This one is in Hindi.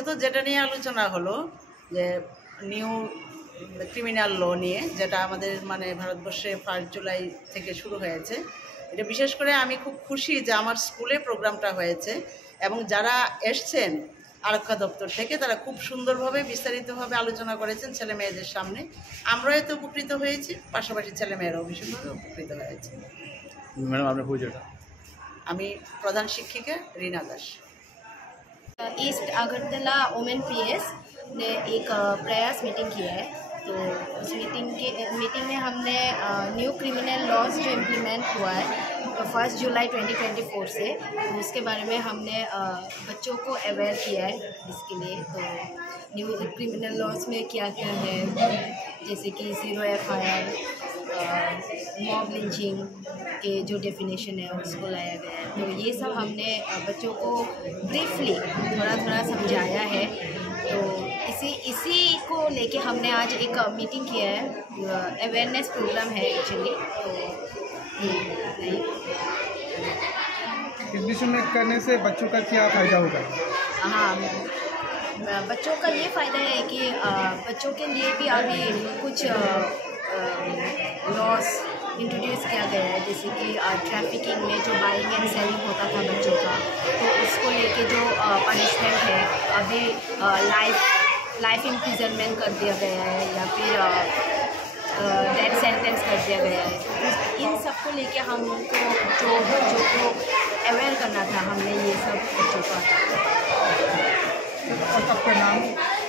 আজকে তো যেটা নিয়ে আলোচনা হলো যে নিউ ক্রিমিনাল ল নিয়ে, যেটা আমাদের মানে ভারতবর্ষে 1 জুলাই থেকে শুরু হয়েছে। এটা বিশেষ করে আমি খুব খুশি যে আমার স্কুলে প্রোগ্রামটা হয়েছে এবং যারা এসছেন আরক্ষা দপ্তর থেকে তারা খুব সুন্দরভাবে বিস্তারিতভাবে আলোচনা করেছেন ছেলে মেয়েদের সামনে। আমরাও এতে উপকৃত হয়েছি, পাশাপাশি ছেলে মেয়েরাও ভীষণভাবে উপকৃত হয়েছে। ম্যাডাম আপনার পরিচয়টা? আমি প্রধান শিক্ষিকা रीना दास। ईस्ट अगरतला ओमेन पीएस ने एक प्रयास मीटिंग किया है। तो उस मीटिंग में हमने न्यू क्रिमिनल लॉज जो इम्प्लीमेंट हुआ है 1 जुलाई 2024 से, उसके बारे में हमने बच्चों को अवेयर किया है इसके लिए। तो न्यू क्रिमिनल लॉज में क्या क्या है, जैसे कि 0 FIR, मॉब लिंचिंग के जो डेफिनेशन है उसको लाया गया है। तो ये सब हमने बच्चों को ब्रीफली थोड़ा समझाया है। तो इसी को लेके हमने आज एक मीटिंग किया है, अवेयरनेस प्रोग्राम है एक्चुअली। तो इस विषय में करने से बच्चों का क्या फ़ायदा होगा? हाँ, बच्चों का ये फ़ायदा है कि बच्चों के लिए भी अभी कुछ लॉस इंट्रोड्यूस किया गया है, जैसे कि ट्रैफिकिंग में जो बाइंग एंड सेलिंग होता था बच्चों का, तो उसको लेके जो पनिशमेंट है अभी लाइफ इम्प्रिजनमेंट कर दिया गया है या फिर डेथ सेंटेंस कर दिया गया है। इन सब को लेके हम उनको जो बच्चों को अवेयर करना था, हमने ये सब बच्चों का। और आपका नाम?